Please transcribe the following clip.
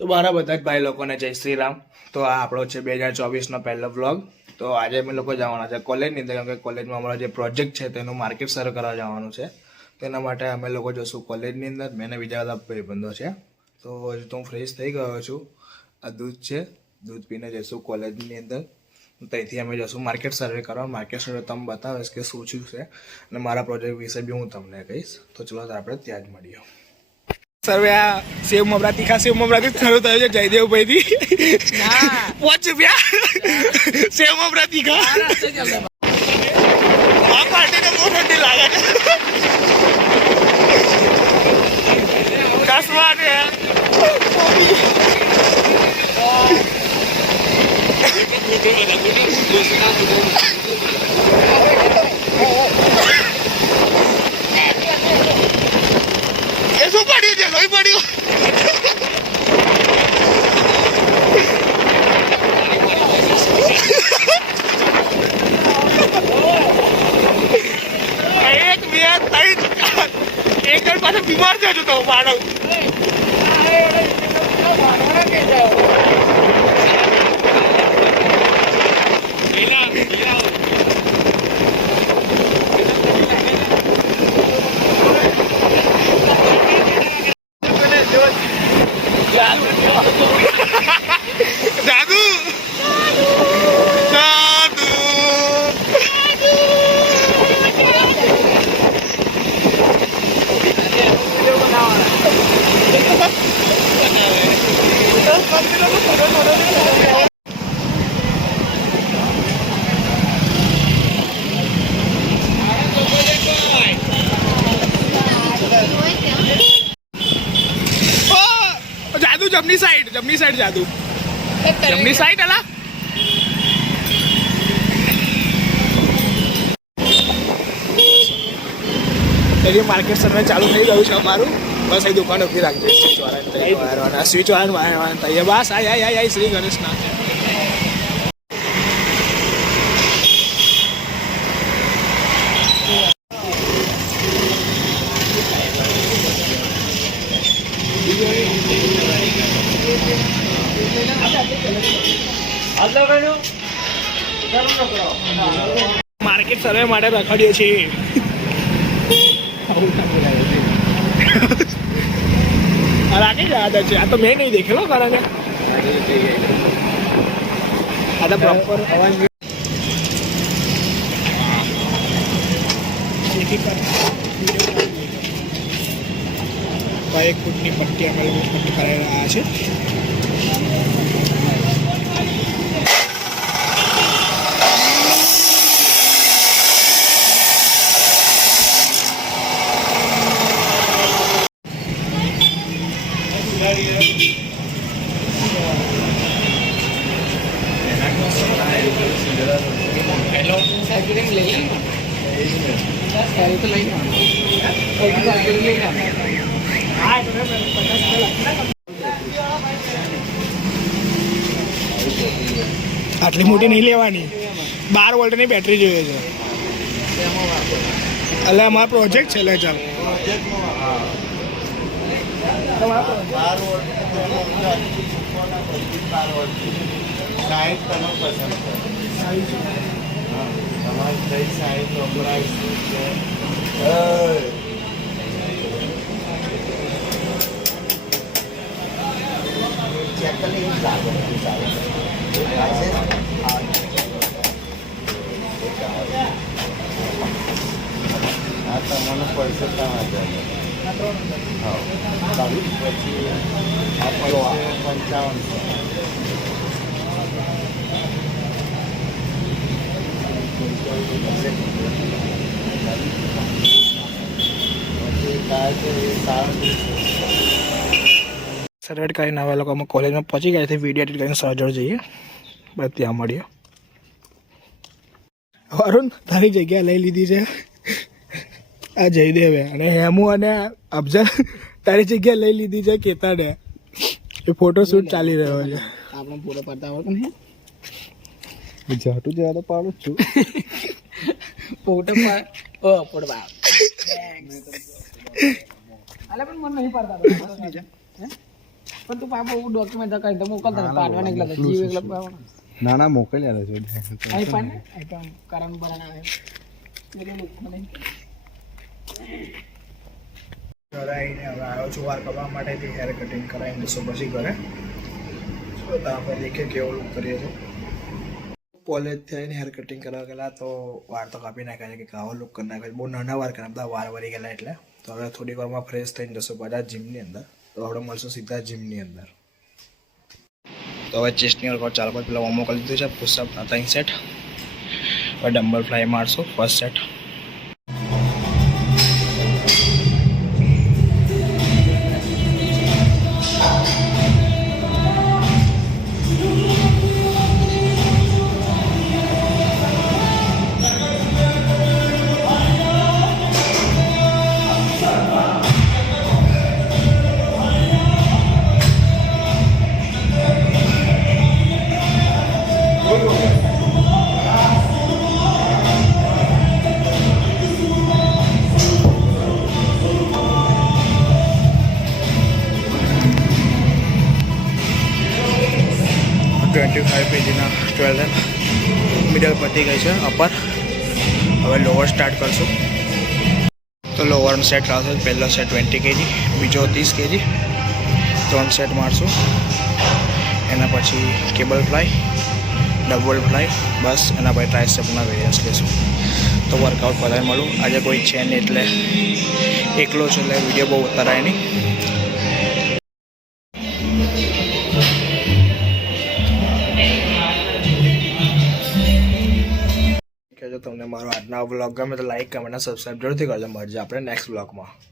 તો મારા બધા જ ભાઈ લોકોને જય શ્રી રામ. તો આ આપણો છે 2024નો પહેલો વ્લોગ. તો આજે અમે લોકો જવાના છે કોલેજની અંદર, કેમ કે કોલેજમાં અમારો જે પ્રોજેક્ટ છે તેનું માર્કેટ સર્વે કરવા જવાનું છે. તેના માટે અમે લોકો જઈશું કોલેજની અંદર. મેં બીજા બધા ભાઈબંધો છે. તો હજુ તો હું ફ્રેશ થઈ ગયો છું. આ દૂધ છે, દૂધ પીને જઈશું કોલેજની અંદર. ત્યાંથી અમે જઈશું માર્કેટ સર્વે કરવા. માર્કેટ સર્વે તમે બતાવીશ કે શું શું છે અને મારા પ્રોજેક્ટ વિશે બી હું તમને કહીશ. તો ચલો આપણે ત્યાં જ મળીએ. સર્વે આ સેવ મમરા તીખા સેવ મમરાથી શરૂ થયું છે જયદેવભાઈથી. 5 રૂપિયા સેવ મમરા તીખા. આ પાર્ટીને બહુ ઠંડી લાગે છે. કસવા ને એ શું પડ્યું છે? લોહી પડ્યું. એક બે ત્રણ એક જણ પાછો બીમાર થયો છું તો માણસ. જાદુ જમણી સાઈડ જાદુ જમણી સાઈડ અલા એની માર્કેટ સર્વે ચાલુ થઈ ગયું છે અમારું. બસ એ દુકાન ઉભી રાખજો. સ્વિચ વાળા તૈયાર. બસ આય શ્રી ગણેશનાથ. માર્કેટ સર્વે માટે રખડીએ છીએ. રાકે યાદ છે. આ તો મેં નહીં દેખેલો કારણ કે આ તો પ્રોપર અવાજ. એક ફૂટની પટ્ટી અમે લોકો પટ્ટી કરાવી રહ્યા છે. આટલી મોટી નહીં લેવાની. 12 વોલ્ટની બેટરી જોઈએ છે. એટલે અમારો પ્રોજેક્ટ છે. લે ચાલ તમને પૈસે પછી 55. સર્વેટ કરીને હવે લોકો અમે કોલેજમાં પહોંચી ગયા છે. વિડીયો એડિટ કરીને સજોડ જઈએ. બસ ત્યાં મળીએ. વરુણ તારી જગ્યા લઈ લીધી છે આ જયદેવે, અને હેમુ અને અફઝલ તારી જગ્યા લઈ લીધી છે કેતાને. એ ફોટોશૂટ ચાલી રહ્યો છે. આપણે ફોટો પાડતા આવડે ને જાટું જયારે પાડું છું ફોટો પડવા. અલે પણ મને નહીં પાડતા. પણ તું પાપા હું ડોક્યુમેન્ટ કરી તો મોકલતા પાડવાને એકલા હતા. જીવ એકલા પાડવાના. ના ના મોકલી આલે છે આઈ પણ ને આઈ પણ કારણ બરાબર આવે એટલે મને ઘરે આવીને હવે આવ્યો છું વાર કરવા માટે હેર કટિંગ કરાવીને જશો પછી ઘરે તો આપણે દેખીએ કેવો લુક કરીએ છીએ કોલેજથી આવીને હેર કટિંગ કરવા ગયેલા તો વાર તો કાપી નાખ્યા છે કે આવો લુક કરી નાખ્યો બહુ નાના વાર કર્યા બધા વાર વળી ગયેલા એટલે તો હવે થોડીક વારમાં ફ્રેશ થઈને જશો બધા જીમની અંદર તો આપણે મળશું સીધા જીમની અંદર તો હવે ચેસ્ટની વર્કઆઉટ ચાલુ પર પેલા વોર્મઅપ કરી દીધું છે પુશઅપ 3 સેટ હવે ડમ્બલ ફ્લાય મારશું ફર્સ્ટ સેટ પેજીના 12 મિડલ પતી ગઈ છે અપર હવે લોઅર સ્ટાર્ટ કરશું તો લોઅરનો સેટ આવશે પહેલો સેટ 20 kg બીજો 30 kg 3 સેટ મારશું એના પછી કેબલ ફ્લાય ડબલ ફ્લાય બસ એના પછી ટ્રાયસેપના વેરિયન્સ લેશું તો વર્કઆઉટ બધાય મળું આજે કોઈ છે નહીં એટલે એકલો છે એટલે વિડીયો બહુ ઉતારાય નહીં જો તમને મારો આજનો બ્લોગ ગમે તો લાઈક કમેન્ટ અને સબસ્ક્રાઈબ જરૂરથી કરજો મળજો આપણે નેક્સ્ટ બ્લોગમાં